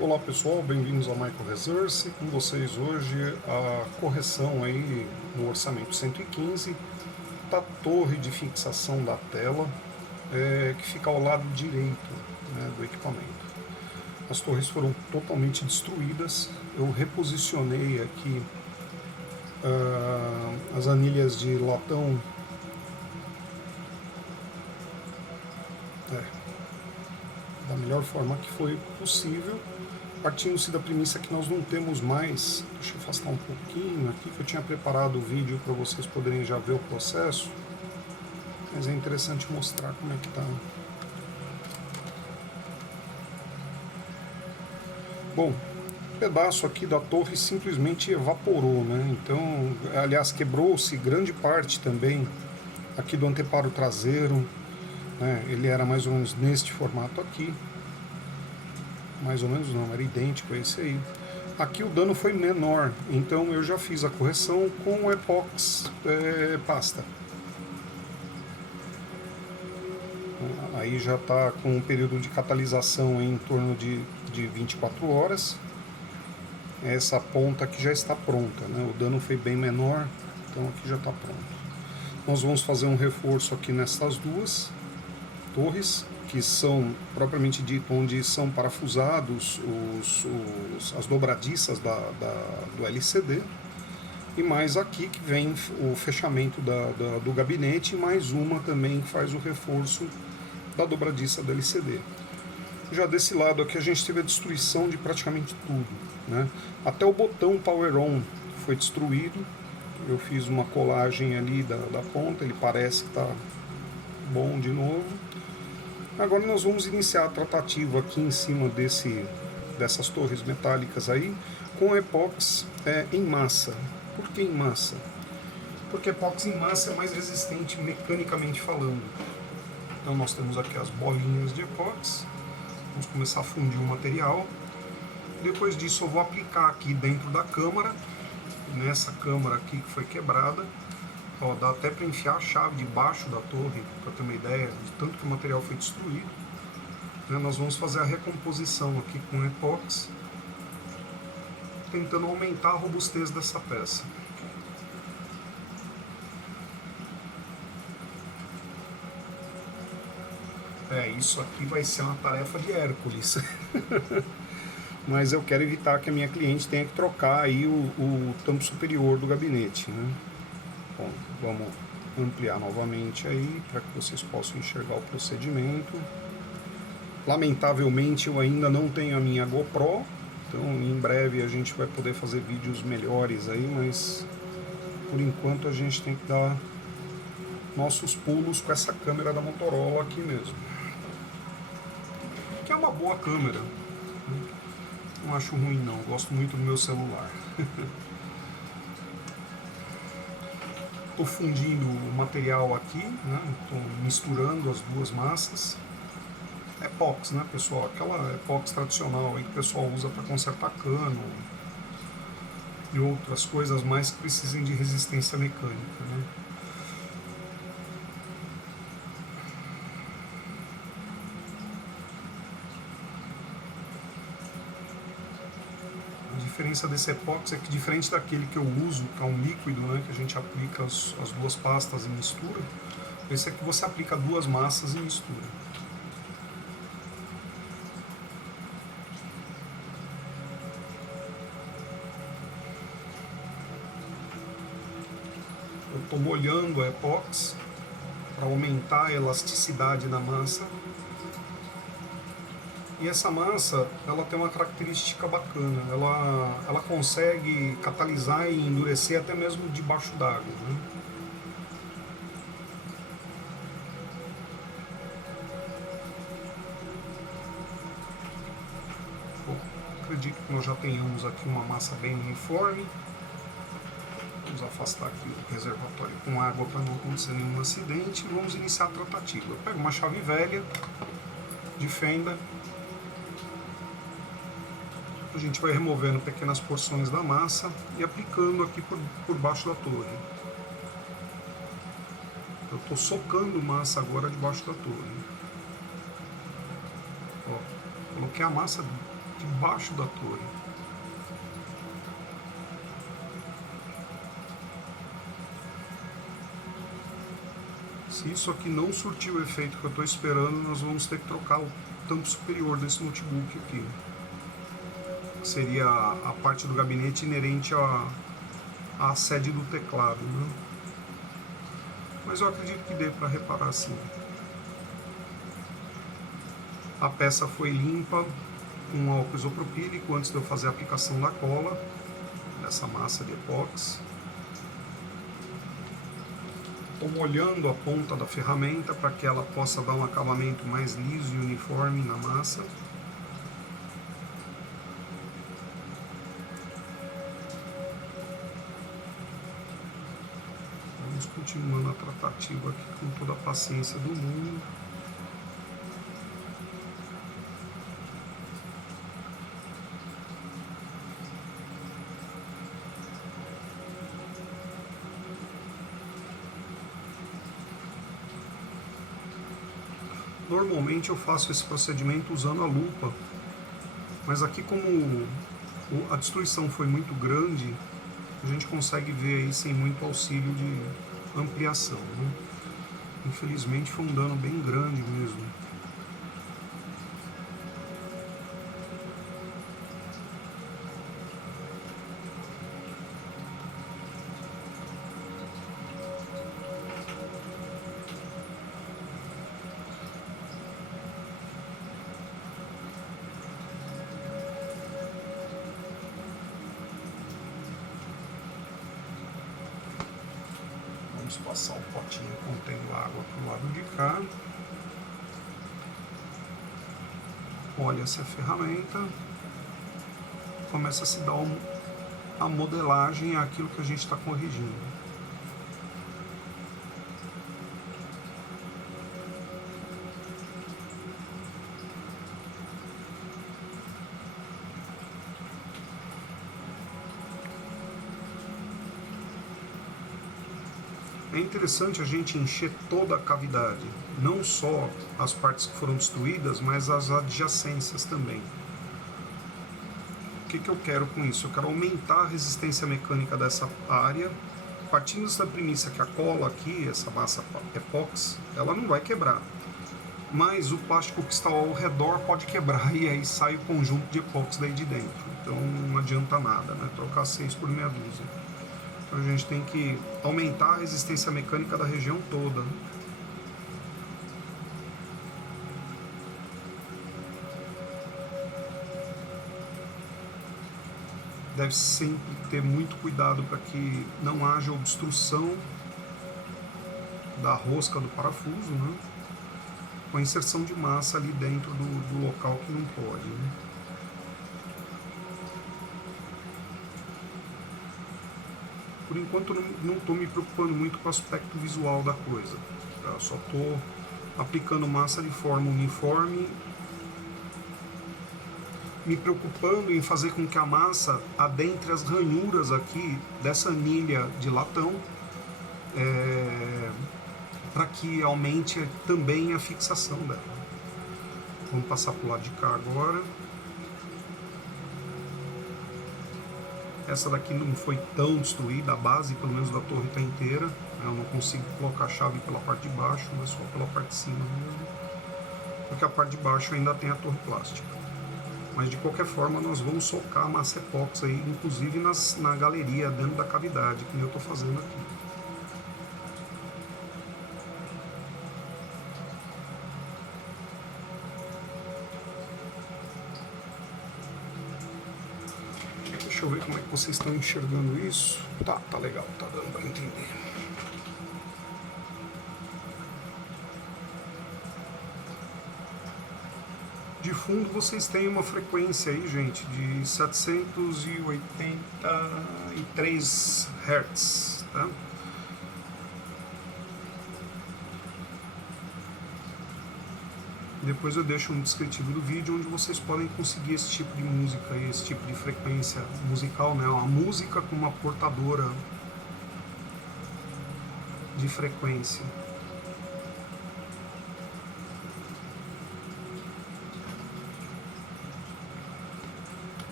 Olá pessoal, bem-vindos ao Michael Resource. Com vocês hoje a correção aí no orçamento 115 da torre de fixação da tela que fica ao lado direito, né, do equipamento. As torres foram totalmente destruídas. Eu reposicionei aqui as anilhas de latão da melhor forma que foi possível, partindo-se da premissa que nós não temos mais. Deixa eu afastar um pouquinho aqui, que eu tinha preparado o vídeo para vocês poderem já ver o processo, mas é interessante mostrar como é que está. Bom, um pedaço aqui da torre simplesmente evaporou, né? Então, aliás, quebrou-se grande parte também aqui do anteparo traseiro, né? Ele era mais ou menos neste formato aqui. Mais ou menos não, era idêntico a esse aí. Aqui o dano foi menor, então eu já fiz a correção com o Epox pasta. Aí já está com um período de catalisação em torno de 24 horas. Essa ponta aqui já está pronta, né? O dano foi bem menor, então aqui já está pronto. Nós vamos fazer um reforço aqui nessas duas torres, que são, propriamente dito, onde são parafusados as dobradiças do LCD, e mais aqui que vem o fechamento do gabinete, e mais uma também que faz o reforço da dobradiça do LCD. Já desse lado aqui a gente teve a destruição de praticamente tudo, né? Até o botão Power On foi destruído. Eu fiz uma colagem ali da ponta, ele parece que está bom de novo. Agora nós vamos iniciar a tratativa aqui em cima dessas torres metálicas aí, com epox em massa. Por que em massa? Porque epox em massa é mais resistente mecanicamente falando. Então nós temos aqui as bolinhas de epox. Vamos começar a fundir o material. Depois disso eu vou aplicar aqui dentro da câmara, nessa câmara aqui que foi quebrada. Ó, dá até para enfiar a chave debaixo da torre, para ter uma ideia de tanto que o material foi destruído. Nós vamos fazer a recomposição aqui com epox, tentando aumentar a robustez dessa peça. Isso aqui vai ser uma tarefa de Hércules. Mas eu quero evitar que a minha cliente tenha que trocar aí o tampo superior do gabinete, né? Bom, vamos ampliar novamente aí para que vocês possam enxergar o procedimento. Lamentavelmente eu ainda não tenho a minha GoPro, então em breve a gente vai poder fazer vídeos melhores aí, mas por enquanto a gente tem que dar nossos pulos com essa câmera da Motorola aqui mesmo, que é uma boa câmera. Não acho ruim não, gosto muito do meu celular. Estou fundindo o material aqui, né? Estou misturando as duas massas. Epox, né, pessoal? Aquela epox tradicional aí que o pessoal usa para consertar cano e outras coisas mais que precisem de resistência mecânica, né? A diferença desse epox é que, diferente daquele que eu uso, que é um líquido, né, que a gente aplica as duas pastas em mistura, esse aqui você aplica duas massas em mistura. Eu estou molhando a epox para aumentar a elasticidade da massa. E essa massa, ela tem uma característica bacana, ela consegue catalisar e endurecer até mesmo debaixo d'água, né? Bom, acredito que nós já tenhamos aqui uma massa bem uniforme. Vamos afastar aqui o reservatório com água para não acontecer nenhum acidente e vamos iniciar a tratativa. Eu pego uma chave velha de fenda. A gente vai removendo pequenas porções da massa e aplicando aqui por baixo da torre. Eu estou socando massa agora debaixo da torre. Ó, coloquei a massa debaixo da torre. Se isso aqui não surtir o efeito que eu estou esperando, nós vamos ter que trocar o tampo superior desse notebook aqui. Seria a parte do gabinete inerente à sede do teclado, né? Mas eu acredito que dê para reparar sim. A peça foi limpa com álcool isopropílico antes de eu fazer a aplicação da cola dessa massa de epóxi. Estou molhando a ponta da ferramenta para que ela possa dar um acabamento mais liso e uniforme na massa. Vamos continuando a tratativa aqui com toda a paciência do mundo. Normalmente eu faço esse procedimento usando a lupa, mas aqui como a destruição foi muito grande, a gente consegue ver aí sem muito auxílio de ampliação, né? Infelizmente foi um dano bem grande mesmo. Vamos passar o potinho contendo água para o lado de cá. Olha-se a ferramenta. Começa a se dar a modelagem àquilo que a gente está corrigindo. É interessante a gente encher toda a cavidade, não só as partes que foram destruídas, mas as adjacências também. O que eu quero com isso? Eu quero aumentar a resistência mecânica dessa área, partindo da premissa que a cola aqui, essa massa epóxi, ela não vai quebrar, mas o plástico que está ao redor pode quebrar e aí sai o conjunto de epóxi daí de dentro. Então não adianta nada, né? Trocar 6 por meia dúzia. Então a gente tem que aumentar a resistência mecânica da região toda. Deve sempre ter muito cuidado para que não haja obstrução da rosca do parafuso, né? Com a inserção de massa ali dentro do local que não pode, né? Por enquanto não estou me preocupando muito com o aspecto visual da coisa, tá? Só estou aplicando massa de forma uniforme, me preocupando em fazer com que a massa adentre as ranhuras aqui dessa anilha de latão, para que aumente também a fixação dela. Vamos passar para o lado de cá agora. Essa daqui não foi tão destruída, a base pelo menos da torre está inteira. Eu não consigo colocar a chave pela parte de baixo, mas só pela parte de cima mesmo, porque a parte de baixo ainda tem a torre plástica. Mas de qualquer forma nós vamos socar a massa epóxi aí, inclusive na galeria dentro da cavidade, que eu estou fazendo aqui. Deixa eu ver como é que vocês estão enxergando isso. Tá legal, tá dando para entender. De fundo vocês têm uma frequência aí, gente, de 783 Hz, tá? Depois eu deixo um descritivo do vídeo onde vocês podem conseguir esse tipo de música, esse tipo de frequência musical, né? Uma música com uma portadora de frequência.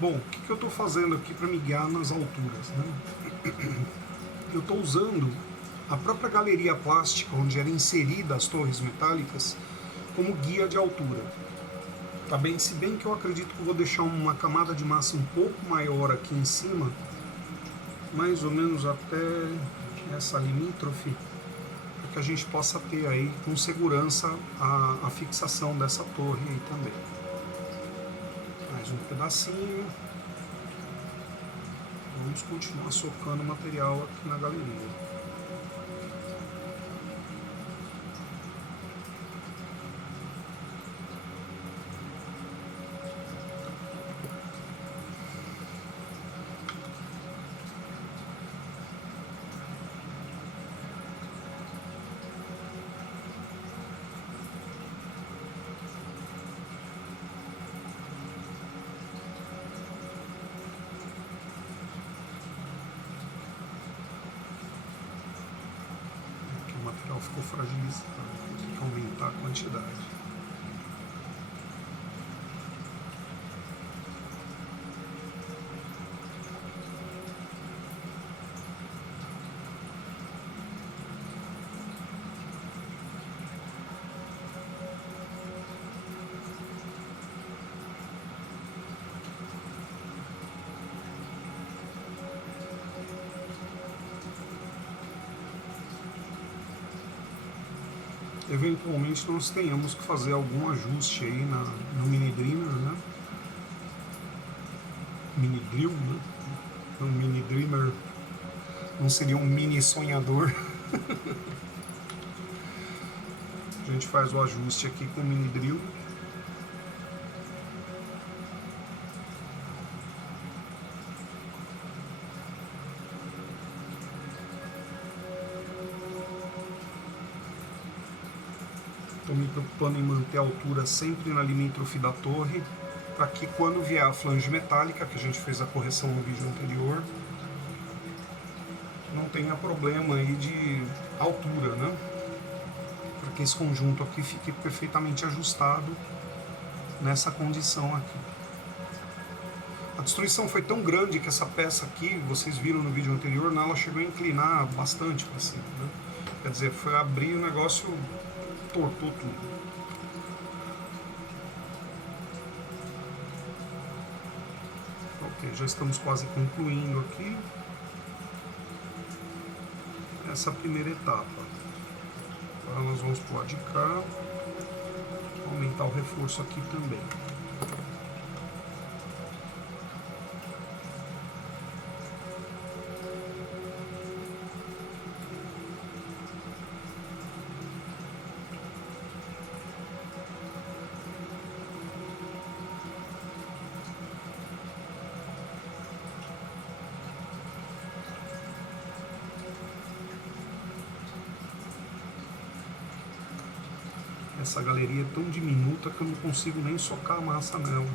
Bom, o que eu estou fazendo aqui para me guiar nas alturas, né? Eu estou usando a própria galeria plástica onde eram inseridas as torres metálicas como guia de altura. Tá bem? Se bem que eu acredito que eu vou deixar uma camada de massa um pouco maior aqui em cima, mais ou menos até essa limítrofe, para que a gente possa ter aí com segurança a fixação dessa torre aí também. Mais um pedacinho. Vamos continuar socando o material aqui na galeria. O material ficou fragilizado, tem que aumentar a quantidade. Eventualmente nós tenhamos que fazer algum ajuste aí no mini dreamer, né? Mini drill, né? Um mini dreamer não seria um mini sonhador. A gente faz o ajuste aqui com o mini drill. Estou me preocupando em manter a altura sempre na limítrofe da torre, para que quando vier a flange metálica, que a gente fez a correção no vídeo anterior, não tenha problema aí de altura, né? Para que esse conjunto aqui fique perfeitamente ajustado nessa condição aqui. A destruição foi tão grande que essa peça aqui, vocês viram no vídeo anterior, ela chegou a inclinar bastante para cima, né? Quer dizer, foi abrir o negócio, tortou tudo. Ok, já estamos quase concluindo aqui essa primeira etapa. Agora nós vamos pro lado de cá, aumentar o reforço aqui também. Essa galeria é tão diminuta que eu não consigo nem socar a massa nela.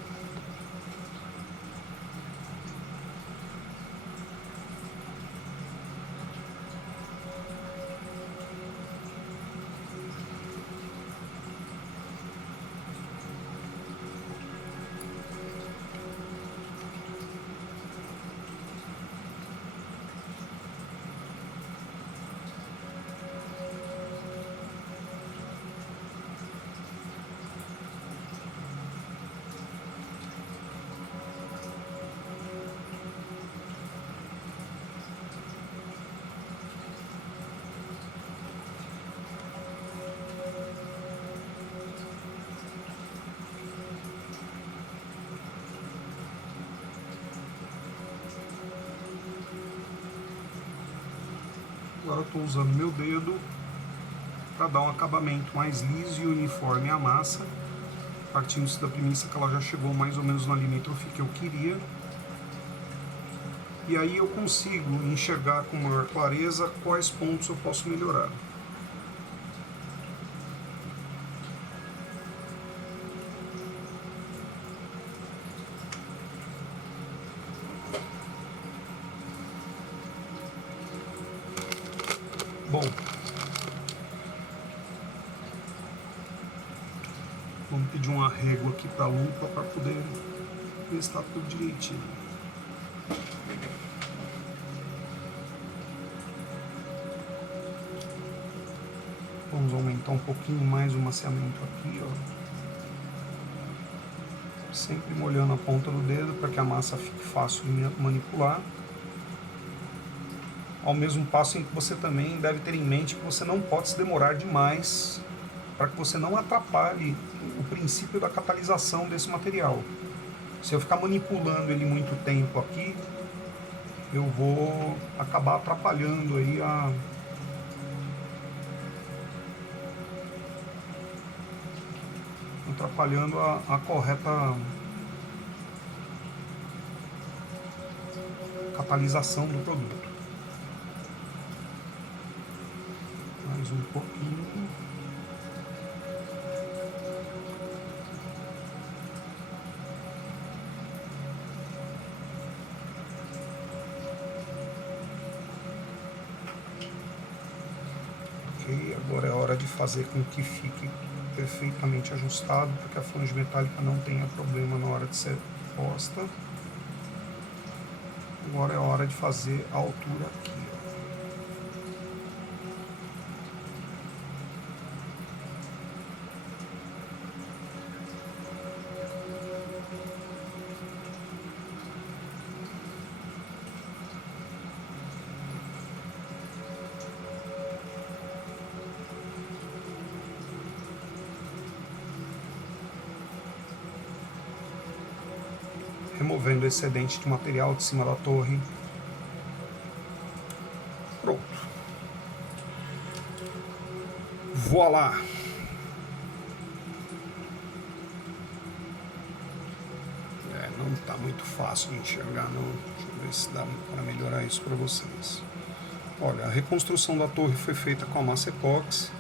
Agora eu estou usando meu dedo para dar um acabamento mais liso e uniforme à massa, partindo-se da premissa que ela já chegou mais ou menos na limítrofe que eu queria. E aí eu consigo enxergar com maior clareza quais pontos eu posso melhorar. Bom, vamos pedir um arrego aqui para a lupa para poder ver se está tudo direitinho. Vamos aumentar um pouquinho mais o maciamento aqui, ó. Sempre molhando a ponta do dedo para que a massa fique fácil de manipular. Ao mesmo passo em que você também deve ter em mente que você não pode se demorar demais para que você não atrapalhe o princípio da catalisação desse material. Se eu ficar manipulando ele muito tempo aqui, eu vou acabar atrapalhando aí a correta catalisação do produto. Mais um pouquinho. Ok, agora é hora de fazer com que fique perfeitamente ajustado, para que a flange metálica não tenha problema na hora de ser posta. Agora é hora de fazer a altura aqui. Removendo o excedente de material de cima da torre. Pronto. Voilá! Não está muito fácil de enxergar, não. Deixa eu ver se dá para melhorar isso para vocês. Olha, a reconstrução da torre foi feita com a massa epóxi.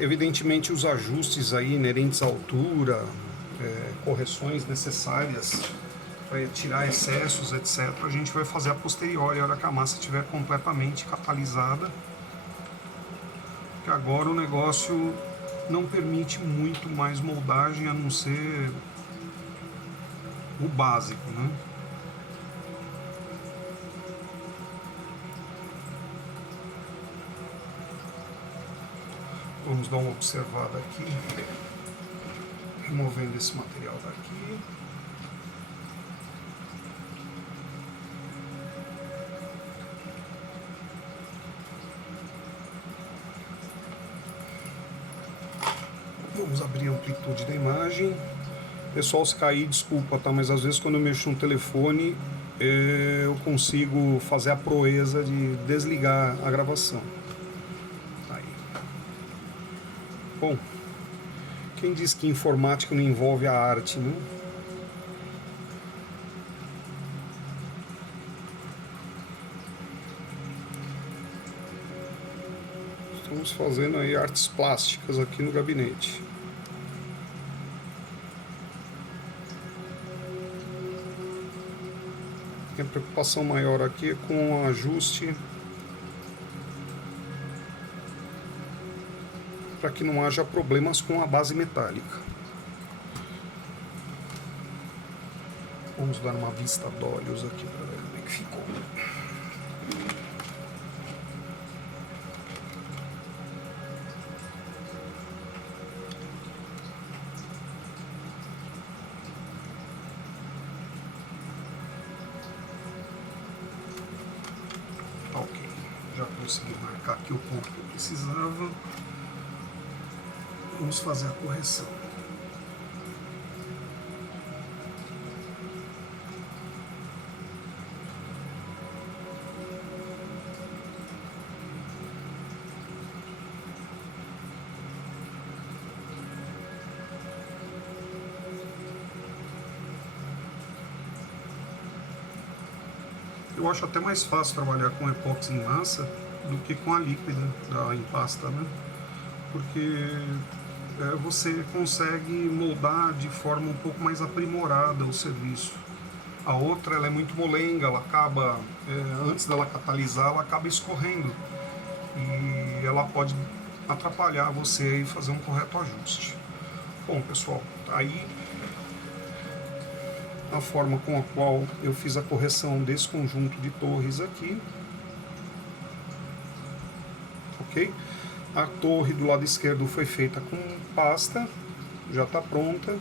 Evidentemente os ajustes aí inerentes à altura, correções necessárias para tirar excessos, etc., a gente vai fazer a posteriori, a hora que a massa estiver completamente catalisada, porque agora o negócio não permite muito mais moldagem, a não ser o básico, né? Vamos dar uma observada aqui, removendo esse material daqui. Vamos abrir a amplitude da imagem. Pessoal, se cair, desculpa, tá? Mas às vezes quando eu mexo no telefone, eu consigo fazer a proeza de desligar a gravação. Aí. Bom, quem diz que informática não envolve a arte, né? Estamos fazendo aí artes plásticas aqui no gabinete. A preocupação maior aqui é com o ajuste para que não haja problemas com a base metálica. Vamos dar uma vista d'olhos aqui para ver como é que ficou. Ok, já consegui marcar aqui o ponto que eu precisava. Vamos fazer a correção. Eu acho até mais fácil trabalhar com epóxi em massa do que com a líquida em pasta, né? Porque você consegue moldar de forma um pouco mais aprimorada o serviço. A outra, ela é muito molenga, ela acaba, antes dela catalisar, ela acaba escorrendo e ela pode atrapalhar você e fazer um correto ajuste. Bom, pessoal, tá aí a forma com a qual eu fiz a correção desse conjunto de torres aqui. Ok? A torre do lado esquerdo foi feita com pasta, já está pronta.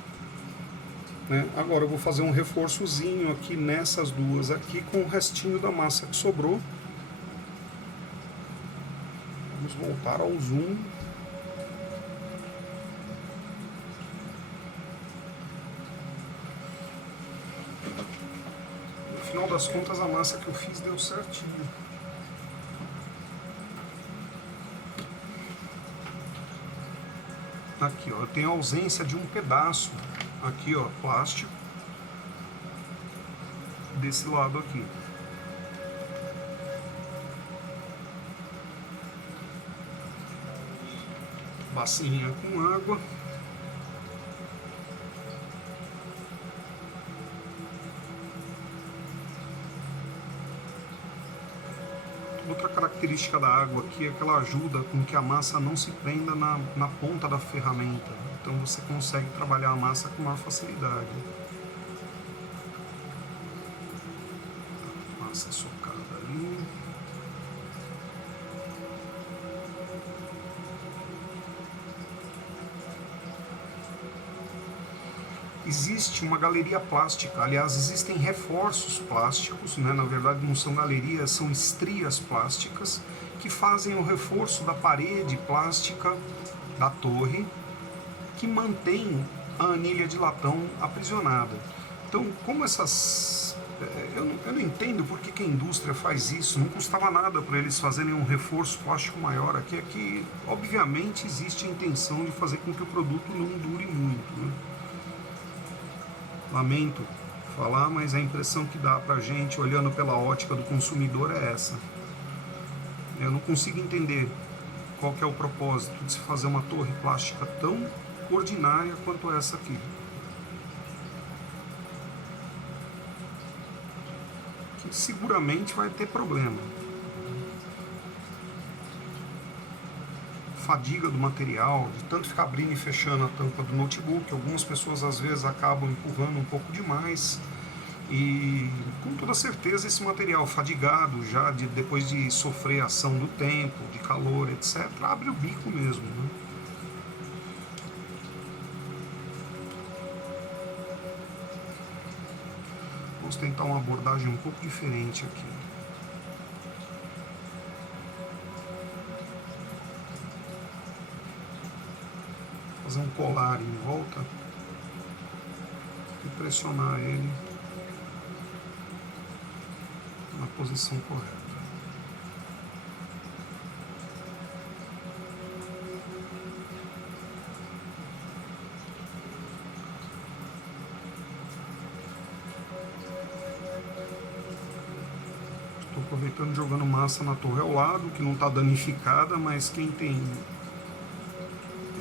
Né? Agora eu vou fazer um reforçozinho aqui nessas duas aqui com o restinho da massa que sobrou. Vamos voltar ao zoom. No final das contas, a massa que eu fiz deu certinho. Aqui, ó, eu tenho a ausência de um pedaço aqui, ó, plástico desse lado aqui. Bacinha com água. Outra característica da água aqui é que ela ajuda com que a massa não se prenda na ponta da ferramenta. Então você consegue trabalhar a massa com maior facilidade. Massa socada ali. Existe uma galeria plástica, aliás, existem reforços plásticos, né? Na verdade não são galerias, são estrias plásticas que fazem o reforço da parede plástica da torre, que mantém a anilha de latão aprisionada. Então, como essas... Eu não entendo por que a indústria faz isso, não custava nada para eles fazerem um reforço plástico maior aqui. Aqui, obviamente, existe a intenção de fazer com que o produto não dure muito, né? Lamento falar, mas a impressão que dá pra gente, olhando pela ótica do consumidor, é essa. Eu não consigo entender qual que é o propósito de se fazer uma torre plástica tão ordinária quanto essa aqui. Que seguramente vai ter problema. Fadiga do material, de tanto ficar abrindo e fechando a tampa do notebook. Algumas pessoas às vezes acabam empurrando um pouco demais e com toda certeza esse material fadigado já depois de sofrer a ação do tempo, de calor, etc, abre o bico mesmo, né? Vamos tentar uma abordagem um pouco diferente aqui. Fazer um colar em volta e pressionar ele na posição correta. Estou aproveitando jogando massa na torre ao lado, que não está danificada, mas quem tem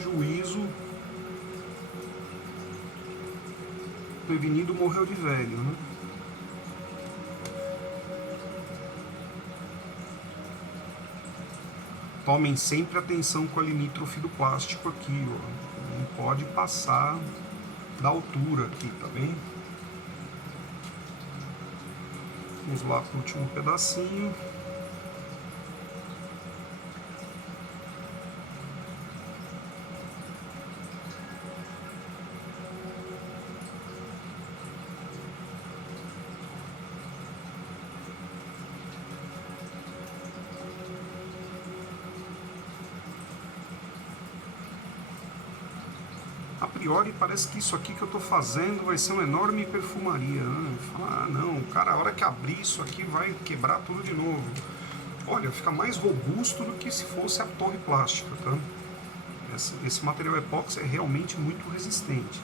juízo prevenido morreu de velho, né? Tomem sempre atenção com a limítrofe do plástico aqui, ó. Não pode passar da altura aqui, tá bem? Vamos lá para o último pedacinho. A priori parece que isso aqui que eu estou fazendo vai ser uma enorme perfumaria, né? Fala, ah não, cara, a hora que abrir isso aqui vai quebrar tudo de novo. Olha, fica mais robusto do que se fosse a torre plástica, tá? Esse material epóxi é realmente muito resistente.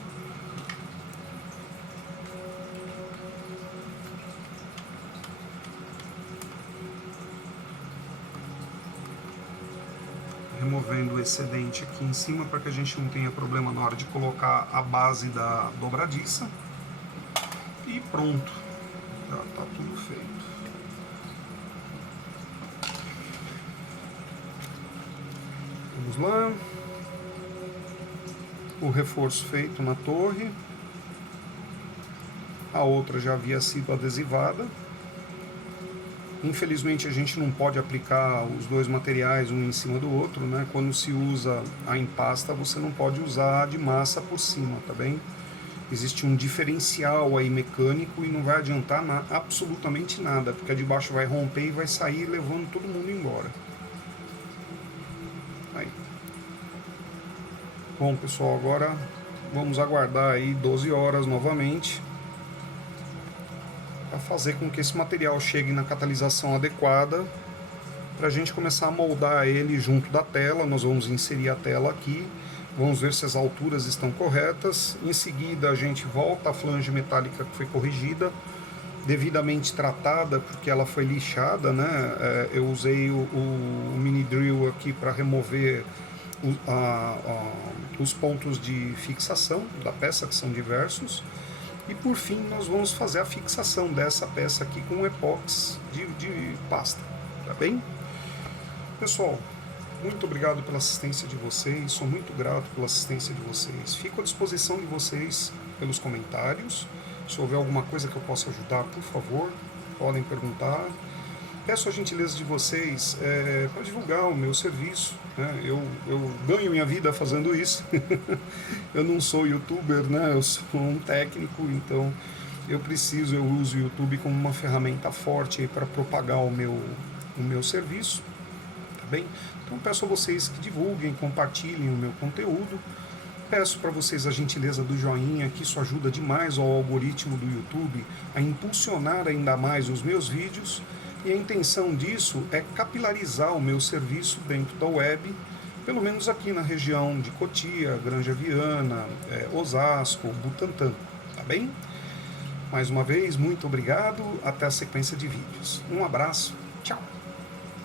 Removendo o excedente aqui em cima para que a gente não tenha problema na hora de colocar a base da dobradiça. E pronto, já está tudo feito. Vamos lá. O reforço feito na torre. a outra já havia sido adesivada. Infelizmente a gente não pode aplicar os dois materiais um em cima do outro, né? Quando se usa a empasta, você não pode usar a de massa por cima, tá bem? Existe um diferencial aí mecânico e não vai adiantar absolutamente nada, porque a de baixo vai romper e vai sair levando todo mundo embora. Aí. Bom, pessoal, agora vamos aguardar aí 12 horas novamente para fazer com que esse material chegue na catalisação adequada, para a gente começar a moldar ele junto da tela. Nós vamos inserir a tela aqui, vamos ver se as alturas estão corretas. Em seguida a gente volta a flange metálica que foi corrigida, devidamente tratada, porque ela foi lixada, né? Eu usei o mini drill aqui para remover os pontos de fixação da peça, que são diversos. E por fim nós vamos fazer a fixação dessa peça aqui com epóxi de pasta, tá bem? Pessoal, muito obrigado pela assistência de vocês, sou muito grato pela assistência de vocês. Fico à disposição de vocês pelos comentários. Se houver alguma coisa que eu possa ajudar, por favor, podem perguntar. Peço a gentileza de vocês para divulgar o meu serviço, né? Eu ganho minha vida fazendo isso. Eu não sou youtuber, né? Eu sou um técnico, então eu uso o YouTube como uma ferramenta forte para propagar o meu serviço, tá bem? Então peço a vocês que divulguem, compartilhem o meu conteúdo. Peço para vocês a gentileza do joinha, que isso ajuda demais ao algoritmo do YouTube a impulsionar ainda mais os meus vídeos. E a intenção disso é capilarizar o meu serviço dentro da web, pelo menos aqui na região de Cotia, Granja Viana, Osasco, Butantã, tá bem? Mais uma vez, muito obrigado, até a sequência de vídeos. Um abraço, tchau!